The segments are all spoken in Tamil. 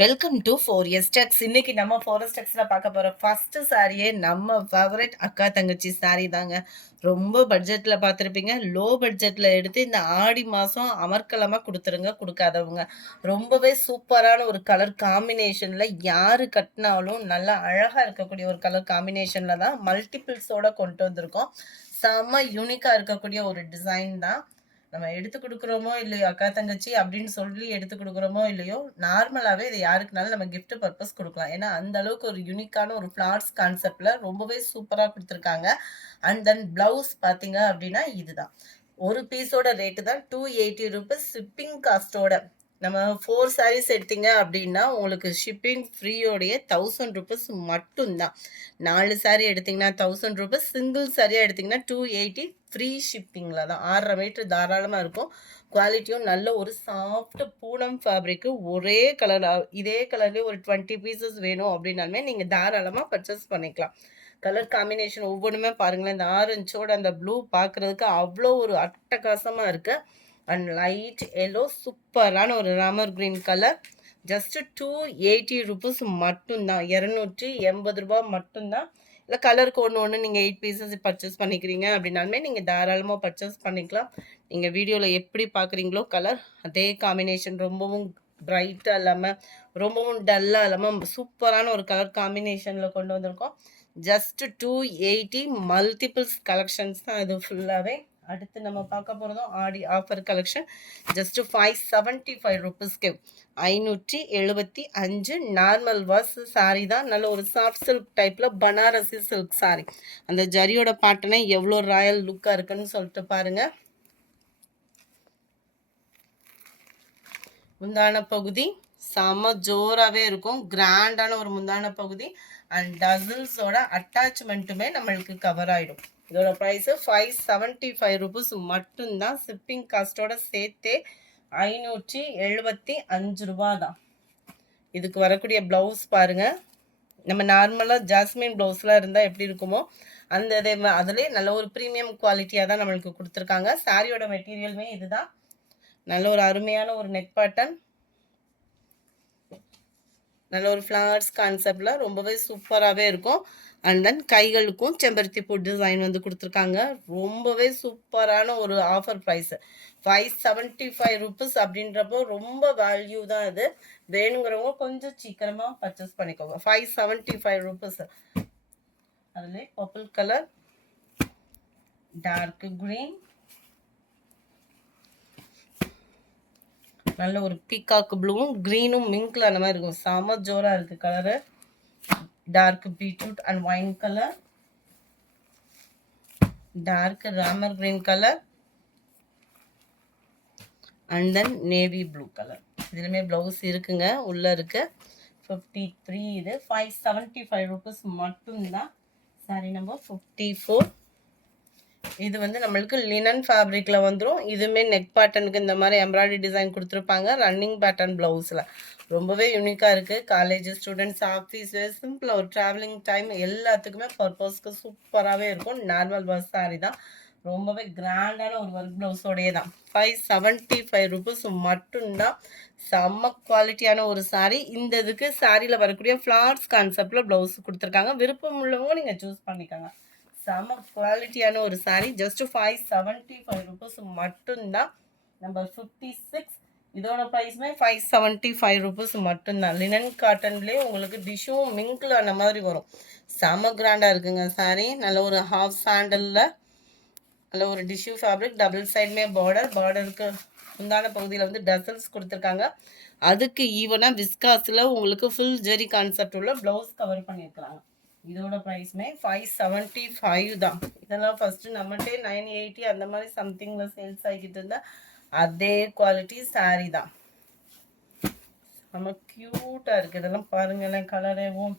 Welcome to 4S Tex. இன்னைக்கு நம்ம 4S Texல பார்க்க போற ஃபர்ஸ்ட் சாரியே நம்ம ஃபேவரட் அக்கா தங்கச்சி சாரி தாங்க. ரொம்ப பட்ஜெட்ல பார்த்துருப்பீங்க. லோ பட்ஜெட்ல எடுத்து இந்த ஆடி மாசம் அமர்க்கலமா கொடுத்துருங்க கொடுக்காதவங்க. ரொம்பவே சூப்பரான ஒரு கலர் காம்பினேஷன்ல யாரு கட்டினாலும் நல்லா அழகா இருக்கக்கூடிய ஒரு கலர் காம்பினேஷன்ல தான் மல்டிபிள்ஸோட கொண்டு வந்திருக்கோம். செம்ம யூனிக்கா இருக்கக்கூடிய ஒரு டிசைன் தான். நம்ம எடுத்து கொடுக்குறோமோ இல்லையோ அக்கா தங்கச்சி அப்படின்னு சொல்லி எடுத்து கொடுக்குறோமோ இல்லையோ, நார்மலாவே இதை யாருக்குனாலும் நம்ம கிஃப்ட் பர்பஸ் கொடுக்கலாம். ஏன்னா அந்த அளவுக்கு ஒரு யூனிக்கான ஒரு ஃபிளார்ஸ் கான்செப்ட்ல ரொம்பவே சூப்பரா கொடுத்துருக்காங்க. அண்ட் தென் பிளவுஸ் பார்த்தீங்க அப்படின்னா இதுதான். ஒரு பீஸோட ரேட்டு தான் 280 ரூபீஸ் ஷிப்பிங் காஸ்டோட. நம்ம 4 சாரீஸ் எடுத்தீங்க அப்படின்னா உங்களுக்கு ஷிப்பிங் ஃப்ரீயோடைய 1000 ரூபீஸ் மட்டும்தான். 4 சாரீ எடுத்தீங்கன்னா 1000 ரூபீஸ், சிங்கிள் சாரியாக எடுத்தீங்கன்னா 280 ஃப்ரீ ஷிப்பிங்கில் தான். 6.5 மீட்டர் தாராளமாக இருக்கும். குவாலிட்டியும் நல்ல ஒரு சாஃப்ட் பூனம் ஃபேப்ரிக்கு. ஒரே கலர், இதே கலர்லேயே ஒரு 20 பீசஸ் வேணும் அப்படின்னாலுமே நீங்கள் தாராளமாக பர்ச்சேஸ் பண்ணிக்கலாம். கலர் காம்பினேஷன் ஒவ்வொன்றுமே பாருங்களேன். இந்த ஆரஞ்சோட அந்த ப்ளூ பார்க்குறதுக்கு அவ்வளோ ஒரு அட்டகாசமாக இருக்குது. அண்ட் லைட் எல்லோ சூப்பரான ஒரு Ramar green colour. Just 280 rupees மட்டும்தான். 280 ரூபா மட்டும்தான். இல்லை கலருக்கு ஒன்று நீங்கள் 8 பீசஸ் பர்ச்சேஸ் பண்ணிக்கிறீங்க அப்படின்னாலுமே நீங்கள் தாராளமாக பர்ச்சேஸ் பண்ணிக்கலாம். நீங்கள் வீடியோவில் எப்படி பார்க்குறீங்களோ கலர் அதே காம்பினேஷன், ரொம்பவும் பிரைட்டாக இல்லாமல் ரொம்பவும் டல்லாக இல்லாமல் சூப்பரான ஒரு கலர் காம்பினேஷனில் கொண்டு வந்திருக்கோம். ஜஸ்ட் 280 மல்டிபிள்ஸ் கலெக்ஷன்ஸ் தான் இது ஃபுல்லாகவே. அடுத்து நம்ம பார்க்க போகிறதும் ஆடி offer collection. Just 575 ரூபீஸ்க்கு 575 normal wash sorry தான். நல்ல ஒரு சாஃப்ட் சில்க் டைப்பில் பனாரசி சில்க் சாரி. அந்த ஜரியோட பாட்டனே எவ்வளோ ராயல் லுக்காக இருக்குன்னு சொல்லிட்டு பாருங்கள். முந்தான பகுதி செம ஜோராகவே இருக்கும். கிராண்டான ஒரு முந்தான பகுதி அண்ட் டசில்ஸோட அட்டாச்மெண்ட்டுமே நம்மளுக்கு கவர் ஆகிடும். இதோட ப்ரைஸு 575 ரூபீஸ் மட்டும்தான். ஷிப்பிங் காஸ்ட்டோட சேர்த்தே 575 ரூபா தான். இதுக்கு வரக்கூடிய ப்ளவுஸ் பாருங்கள். நம்ம நார்மலாக ஜாஸ்மின் ப்ளவுஸ்லாம் இருந்தால் எப்படி இருக்குமோ அந்த இதே அதிலே நல்ல ஒரு ப்ரீமியம் குவாலிட்டியாக தான் நம்மளுக்கு கொடுத்துருக்காங்க. சாரியோட மெட்டீரியலுமே இதுதான். நல்ல ஒரு அருமையான ஒரு நெக் பேட்டர்ன், நல்ல ஒரு ஃப்ளவர்ஸ் கான்செப்டில் ரொம்பவே சூப்பராகவே இருக்கும். அண்ட் தென் கைகளுக்கும் செம்பருத்தி பூ டிசைன் வந்து கொடுத்துருக்காங்க. ரொம்பவே சூப்பரான ஒரு ஆஃபர் ப்ரைஸு 575 ரூபீஸ் அப்படின்றப்போ ரொம்ப வேல்யூ தான் இது. வேணுங்கிறவங்க கொஞ்சம் சீக்கிரமாக பர்ச்சேஸ் பண்ணிக்கோங்க. 575 ரூபீஸ். அதில் பர்பிள் கலர், டார்க் க்ரீன், நல்ல ஒரு பீகாக் ப்ளூவும் க்ரீனும் மிங்க்ல அந்த மாதிரி இருக்கும். செம ஜோராக இருக்குது colour. Dark beetroot and wine colour, dark ராமர் green colour and then navy blue colour. இதுலையுமே ப்ளவுஸ் இருக்குங்க, உள்ளே இருக்கு. 53 இது 575 ரூபீஸ் மட்டும்தான். சாரி நம்பர் 54. இது வந்து நம்மளுக்கு லினன் ஃபேப்ரிக்கில் வந்துடும். இதுவுமே நெக் பேட்டர்னுக்கு இந்த மாதிரி எம்ப்ராய்டரி டிசைன் கொடுத்துருப்பாங்க. ரன்னிங் பேட்டர்ன் ப்ளவுஸில் ரொம்பவே யூனிக்காக இருக்குது. காலேஜ் ஸ்டூடெண்ட்ஸ், ஆஃபீஸ் வேர், சிம்பிளாக ஒரு ட்ராவலிங் டைம் எல்லாத்துக்குமே பர்பஸ்க்கு சூப்பராகவே இருக்கும். நார்மல் பஸ் சாரி தான். ரொம்பவே கிராண்டான ஒரு ஒர்க் ப்ளவுஸோடையே தான். 575 ரூபீஸ் மட்டும்தான். செம்ம குவாலிட்டியான ஒரு சாரீ. இந்த இதுக்கு சாரியில் வரக்கூடிய ஃப்ளார்ஸ் கான்செப்டில் ப்ளவுஸ் கொடுத்துருக்காங்க. விருப்பம் உள்ளவங்க நீங்கள் சூஸ் பண்ணிக்கோங்க. செம குவாலிட்டியான ஒரு சாரீ. ஜஸ்ட் 575 ரூபீஸ் மட்டும்தான். நம்பர் 56. இதோட ப்ரைஸுமே 575 ரூபீஸ் மட்டும்தான். லினன் காட்டன்லேயே உங்களுக்கு டிஷ்ஷும் மிங்கிள் அந்த மாதிரி வரும். செம கிராண்டாக இருக்குங்க சாரீ. நல்ல ஒரு ஹாஃப் சாண்டலில் நல்ல ஒரு டிஷ்யூ ஃபேப்ரிக், டபுள் சைடுமே பார்டருக்கு முந்தான பகுதியில் வந்து டசல்ஸ் கொடுத்துருக்காங்க. அதுக்கு ஈவனாக விஸ்காஸில் உங்களுக்கு ஃபுல் ஜெரி கான்செப்ட் உள்ள ப்ளவுஸ் கவர் பண்ணியிருக்கிறாங்க. இதோட ப்ரைஸ்மே 575 தான். இதெல்லாம் ஃபஸ்ட்டு நம்மகிட்டே 980 அந்த மாதிரி சம்திங்கில் சேல்ஸ் ஆகிக்கிட்டு இருந்தால் அதே குவாலிட்டி சாரீ தான். நம்ம க்யூட்டாக இருக்குது. இதெல்லாம் பாருங்களேன் கலரேவும்.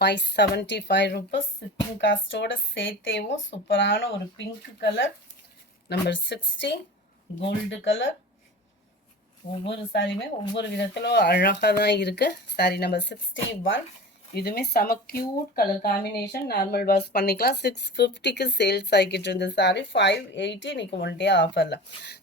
575 ரூபீஸ். ஷிப்பிங் காஸ்ட்டோட சேர்த்தேவும் சூப்பரான ஒரு pink colour. Number 60 gold colour. ஒவ்வொரு சாரியுமே ஒவ்வொரு விதத்தில் அழகாக தான் இருக்குது. சாரி நம்பர் 61. இதுவுமே செம cute colour combination. Normal wash பண்ணிக்கலாம். 650க்கு சேல்ஸ் ஆகிக்கிட்டு இருந்த சாரி 580 இன்னைக்கு ஒன் டே ஆஃபர்ல.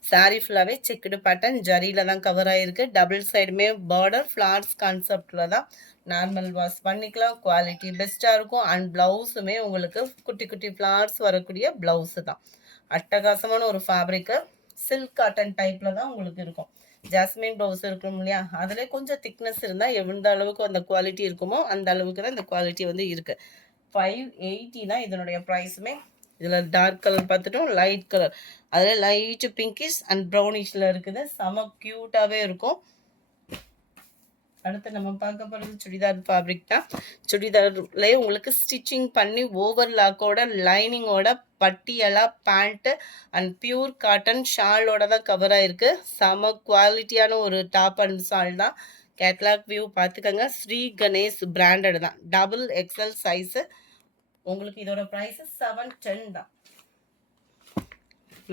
சாரி ஃபுல்லாவே செக்குடு பேட்டர்ன் ஜரியில தான் கவர் ஆயிருக்கு. டபுள் சைடுமே பார்டர் ஃபிளார்ஸ் கான்செப்ட்ல தான். நார்மல் வாஷ் பண்ணிக்கலாம். குவாலிட்டி பெஸ்டா இருக்கும். அண்ட் பிளவுஸுமே உங்களுக்கு குட்டி குட்டி ஃபிளார்ஸ் வரக்கூடிய பிளவுஸ் தான். அட்டகாசமான ஒரு ஃபேப்ரிக்கு. சில்க் காட்டன் டைப்ல தான் உங்களுக்கு இருக்கும். ஜாஸ்மின் ப்ளவுஸ் இருக்கும் இல்லையா, அதில் கொஞ்சம் திக்னஸ் இருந்தால் எந்த அளவுக்கு அந்த குவாலிட்டி இருக்குமோ அந்த அளவுக்கு தான் இந்த குவாலிட்டி வந்து இருக்குது. 580 தான் இதனுடைய ப்ரைஸுமே. இதில் டார்க் கலர் பார்த்துட்டோம், லைட் கலர், அதில் லைட் பிங்கிஷ் அண்ட் ப்ரௌனிஷில் இருக்குது. செம க்யூட்டாகவே இருக்கும். அடுத்து நம்ம பார்க்க போகிறது சுடிதார் ஃபேப்ரிக் தான். சுடிதார்லேயே உங்களுக்கு ஸ்டிச்சிங் பண்ணி ஓவர்லாக்கோட லைனிங்கோட Patiala pant and pure cotton ஷாலோட தான் கவர் ஆயிருக்கு. செம குவாலிட்டியான ஒரு டாப் அண்ட் ஷால் தான். கேட்லாக் வியூ பார்த்துக்கோங்க. ஸ்ரீ கணேஷ் பிராண்டட் தான். Double XL size. உங்களுக்கு இதோட ப்ரைஸு 710 தான்.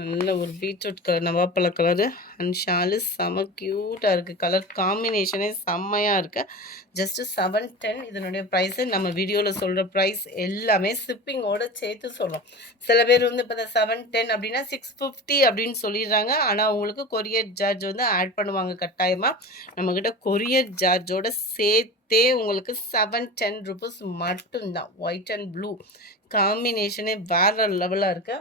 நல்ல ஒரு பீட்ரூட் கலர், நவாப்பழ கலரு அண்ட் ஷாலு செம க்யூட்டாக இருக்குது. கலர் காம்பினேஷனே செம்மையாக இருக்குது. ஜஸ்ட்டு 710 இதனுடைய ப்ரைஸு. நம்ம வீடியோவில் சொல்கிற ப்ரைஸ் எல்லாமே ஷிப்பிங்கோடு சேர்த்து சொல்கிறோம். சில பேர் வந்து இப்போ 710 அப்படின்னா 650 அப்படின்னு சொல்லிடுறாங்க. ஆனால் உங்களுக்கு கொரியர் சார்ஜ் வந்து ஆட் பண்ணுவாங்க கட்டாயமாக. நம்மக்கிட்ட கொரியர் சார்ஜோடு சேர்த்தே உங்களுக்கு 710 ருபீஸ் மட்டும்தான். ஒயிட் அண்ட் ப்ளூ காம்பினேஷனே வேறு லெவலாக இருக்குது.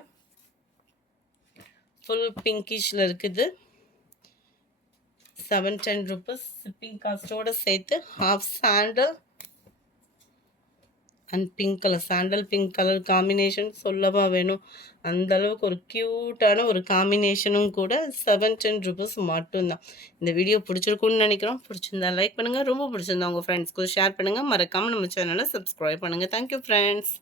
ஃபுல் பிங்கிஷில் இருக்குது. 710 ருபீஸ் ஷிப்பிங் காஸ்ட்டோடு சேர்த்து. Half sandal and pink colour, sandal pink colour combination சொல்லவா வேணும். அந்த அளவுக்கு ஒரு க்யூட்டான ஒரு காம்பினேஷனும் கூட. 710 ருபீஸ் மட்டும்தான். இந்த வீடியோ பிடிச்சிருக்குன்னு நினைக்கிறோம். பிடிச்சிருந்தா லைக் பண்ணுங்கள். ரொம்ப பிடிச்சிருந்தா உங்கள் ஃப்ரெண்ட்ஸ்க்கு ஷேர் பண்ணுங்கள். மறக்காமல் நம்ம சேனலை சப்ஸ்கிரைப் பண்ணுங்கள். Thank you friends.